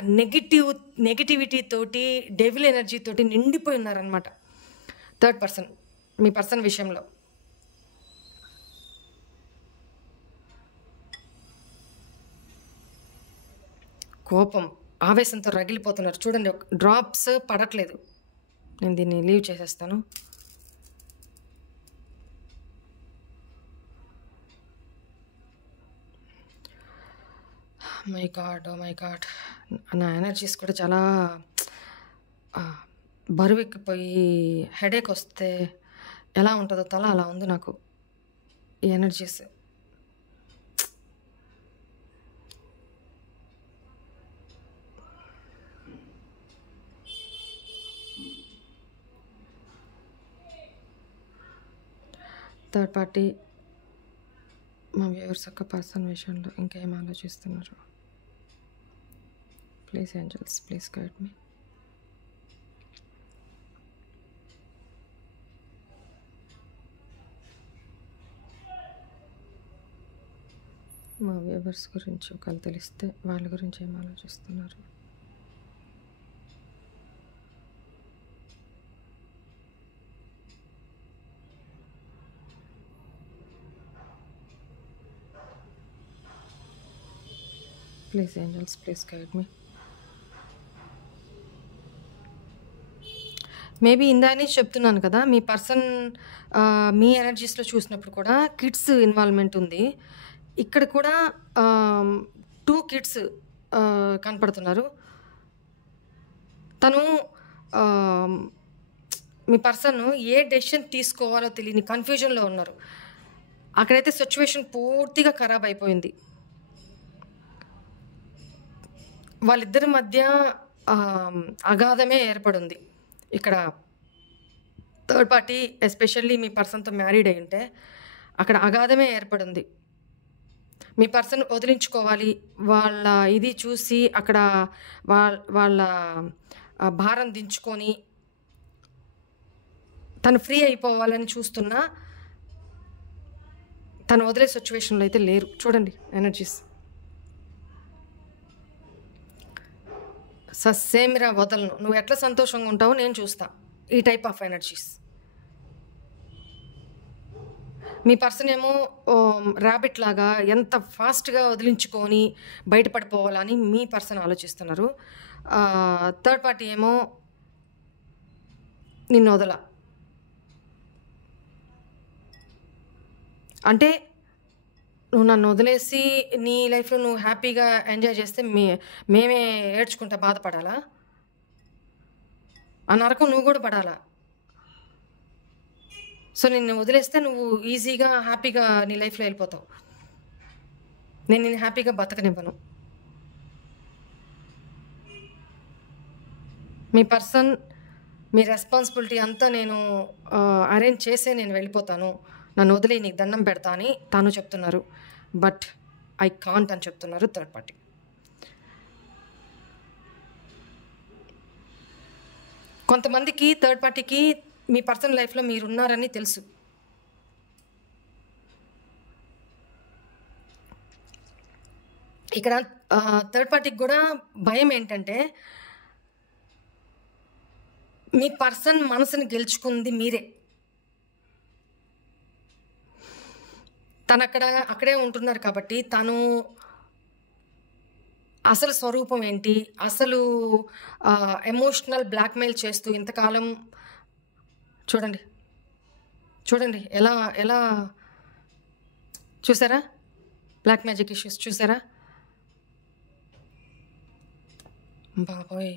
నెగిటివిటీ తోటి, డెవిల్ ఎనర్జీ తోటి నిండిపోయి ఉన్నారనమాట థర్డ్ పర్సన్ మీ పర్సన్ విషయంలో. కోపం, ఆవేశంతో రగిలిపోతున్నారు. చూడండి డ్రాప్స్ పడట్లేదు. నేను దీన్ని లీవ్ చేసేస్తాను. My God, oh my God, నా ఎనర్జీస్ కూడా చాలా బరువెక్కిపోయి హెడేక్ వస్తే ఎలా ఉంటుందో తల అలా ఉంది నాకు ఈ ఎనర్జీస్. థర్డ్ పార్టీ మా వ్యూవర్స్ యొక్క పర్సన్ విషయంలో ఇంకేం ఆలోచిస్తున్నారు? ప్లీజ్ ఏంజల్స్, ప్లీజ్ గైడ్ మీ. మా వ్యూవర్స్ గురించి ఒకవేళ తెలిస్తే వాళ్ళ గురించి ఏం ఆలోచిస్తున్నారు? Please angels, please guide me. Maybe ఇందా నుంచి చెప్తున్నాను కదా, మీ పర్సన్ మీ ఎనర్జీస్లో చూసినప్పుడు కూడా కిడ్స్ ఇన్వాల్వ్మెంట్ ఉంది. ఇక్కడ కూడా 2 కిడ్స్ కనపడుతున్నారు. తను మీ పర్సన్ ఏ డెసిషన్ తీసుకోవాలో తెలియని కన్ఫ్యూజన్లో ఉన్నారు. అక్కడైతే సిచ్యువేషన్ పూర్తిగా ఖరాబ్ అయిపోయింది. వాళ్ళిద్దరి మధ్య అగాధమే ఏర్పడింది. ఇక్కడ థర్డ్ పార్టీ ఎస్పెషల్లీ మీ పర్సన్తో మ్యారీడ్ అయి ఉంటే అక్కడ అగాధమే ఏర్పడింది. మీ పర్సన్ వదిలించుకోవాలి, వాళ్ళ ఇది చూసి అక్కడ వాళ్ళ భారం దించుకొని తను ఫ్రీ అయిపోవాలని చూస్తున్నా తను వదిలే సిచ్యువేషన్లో అయితే లేరు. చూడండి ఎనర్జీస్. ససేమిరా వదలను, నువ్వు ఎట్లా సంతోషంగా ఉంటావో నేను చూస్తా. ఈ type of energies. Me person ఏమో ర్యాబిట్ లాగా ఎంత ఫాస్ట్గా వదిలించుకొని బయటపడిపోవాలని మీ పర్సన్ ఆలోచిస్తున్నారు. థర్డ్ పార్టీ ఏమో నిన్ను వదల అంటే నువ్వు నన్ను వదిలేసి నీ లైఫ్లో నువ్వు హ్యాపీగా ఎంజాయ్ చేస్తే మేమే ఏడ్చుకుంటా బాధపడాలా? ఆ నరకం నువ్వు కూడా పడాలా? సో నిన్ను వదిలేస్తే నువ్వు ఈజీగా హ్యాపీగా నీ లైఫ్లో వెళ్ళిపోతావు. నేను నిన్ను హ్యాపీగా బతకనివ్వను. మీ పర్సన్ మీ రెస్పాన్సిబిలిటీ అంతా నేను అరేంజ్ చేసే నేను వెళ్ళిపోతాను, నన్ను వదిలే నీకు దండం పెడతా అని తాను చెప్తున్నారు. బట్ ఐ కాంట్ అని చెప్తున్నారు థర్డ్ పార్టీ. కొంతమందికి థర్డ్ పార్టీకి మీ పర్సనల్ లైఫ్లో మీరున్నారని తెలుసు. ఇక్కడ థర్డ్ పార్టీకి కూడా భయం ఏంటంటే మీ పర్సన్ మనసుని గెలుచుకుంది మీరే. తను అక్కడే ఉంటున్నారు కాబట్టి తను అసలు స్వరూపం ఏంటి, అసలు ఎమోషనల్ బ్లాక్మెయిల్ చేస్తూ ఇంతకాలం చూడండి చూడండి ఎలా ఎలా చూసారా? బ్లాక్ మ్యాజిక్ ఇష్యూస్ చూసారా? బాబోయ్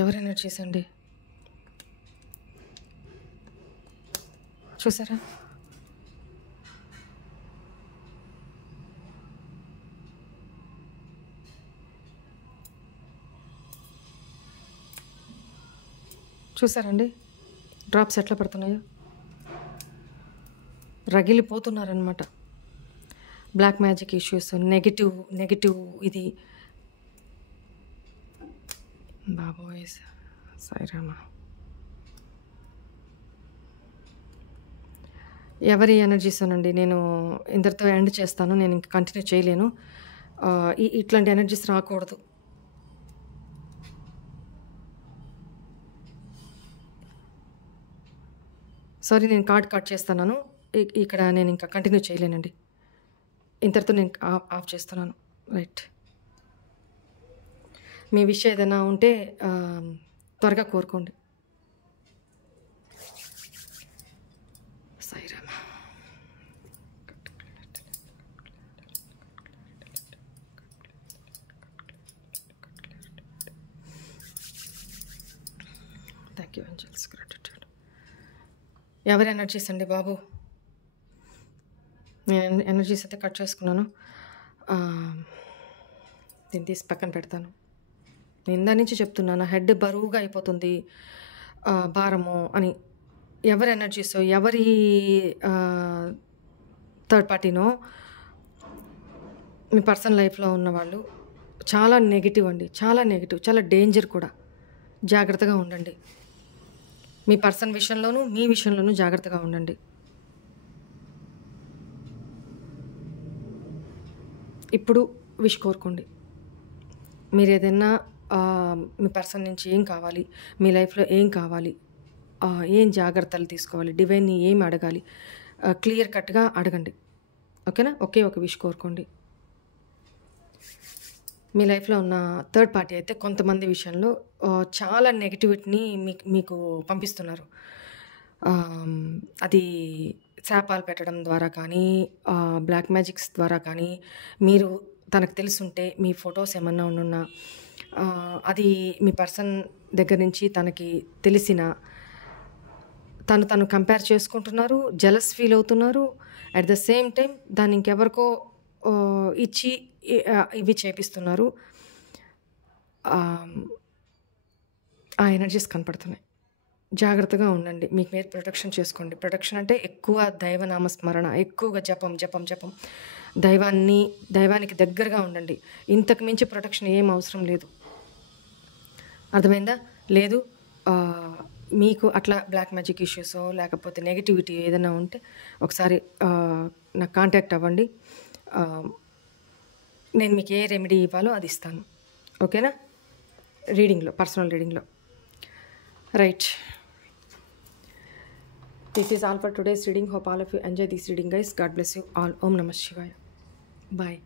ఎవరు ఎనర్జీస్ అండి? చూసారా? చూసారండి డ్రాప్స్ ఎట్లా పడుతున్నాయో? రగిలిపోతున్నారనమాట. బ్లాక్ మ్యాజిక్ ఇష్యూస్, నెగిటివ్ ఇది. బాబోయ్ సాయిరామ. ఎవరి ఎనర్జీస్ అనండి, నేను ఇందరితో ఎండ్ చేస్తాను. నేను ఇంకా కంటిన్యూ చేయలేను. ఇట్లాంటి ఎనర్జీస్ రాకూడదు. సారీ, నేను కార్డ్ కట్ చేస్తున్నాను. ఇక్కడ నేను ఇంకా కంటిన్యూ చేయలేనండి. ఇంతటితో నేను ఆఫ్ చేస్తున్నాను. రైట్. మీ విషయం ఏదైనా ఉంటే త్వరగా కోరుకోండి. Sairama. Thank you angels. Gratitude. ఎవరి ఎనర్జీస్ అండి బాబు? నేను ఎనర్జీస్ అయితే కట్ చేసుకున్నాను. దీన్ని తీసి పక్కన పెడతాను. నేను ఇందా నుంచి చెప్తున్నాను, హెడ్ బరువుగా అయిపోతుంది, భారము అని. ఎవరి ఎనర్జీస్, ఎవరి థర్డ్ పార్టీనో మీ పర్సనల్ లైఫ్లో ఉన్నవాళ్ళు చాలా నెగిటివ్ అండి, చాలా నెగిటివ్, చాలా డేంజర్ కూడా. జాగ్రత్తగా ఉండండి. మీ పర్సన్ విషయంలోనూ మీ విషయంలోనూ జాగ్రత్తగా ఉండండి. ఇప్పుడు విష్ కోరుకోండి. మీరు ఏదైనా మీ పర్సన్ నుంచి ఏం కావాలి, మీ లైఫ్లో ఏం కావాలి, ఏం జాగ్రత్తలు తీసుకోవాలి, డివైన్ని ఏం అడగాలి, క్లియర్ కట్గా అడగండి. ఓకేనా? ఒకే ఒక విష్ కోరుకోండి. మీ లైఫ్లో ఉన్న థర్డ్ పార్టీ అయితే కొంతమంది విషయంలో చాలా నెగిటివిటీని మీకు పంపిస్తున్నారు. అది శాపాలు పెట్టడం ద్వారా కానీ, బ్లాక్ మ్యాజిక్స్ ద్వారా కానీ, మీరు తనకు తెలుసుంటే మీ ఫొటోస్ ఏమన్నా ఉన్నా అది మీ పర్సన్ దగ్గర నుంచి తనకి తెలిసిన తను కంపేర్ చేసుకుంటున్నారు, జెలస్ ఫీల్ అవుతున్నారు. అట్ ద సేమ్ టైం దాన్ని ఇంకెవరికో ఇచ్చి ఇవి చేపిస్తున్నారు. ఆ ఎనర్జీస్ కనపడుతున్నాయి. జాగ్రత్తగా ఉండండి. మీకు మీరు ప్రొటెక్షన్ చేసుకోండి. ప్రొటెక్షన్ అంటే ఎక్కువ దైవనామ స్మరణ, ఎక్కువగా జపం, దైవానికి దగ్గరగా ఉండండి. ఇంతకు మించి ప్రొటెక్షన్ ఏం అవసరం లేదు. అర్థమైందా? లేదు మీకు అట్లా బ్లాక్ మ్యాజిక్ ఇష్యూసో లేకపోతే నెగిటివిటీ ఏదైనా ఉంటే ఒకసారి నాకు కాంటాక్ట్ అవ్వండి. నేను మీకు ఏ రెమెడీ ఇవ్వాలో అది ఇస్తాను. ఓకేనా? రీడింగ్లో, పర్సనల్ రీడింగ్లో. Right. This is all for today's reading. Hope all of you enjoy this reading, guys. God bless you all. Om Namah Shivaya. Bye.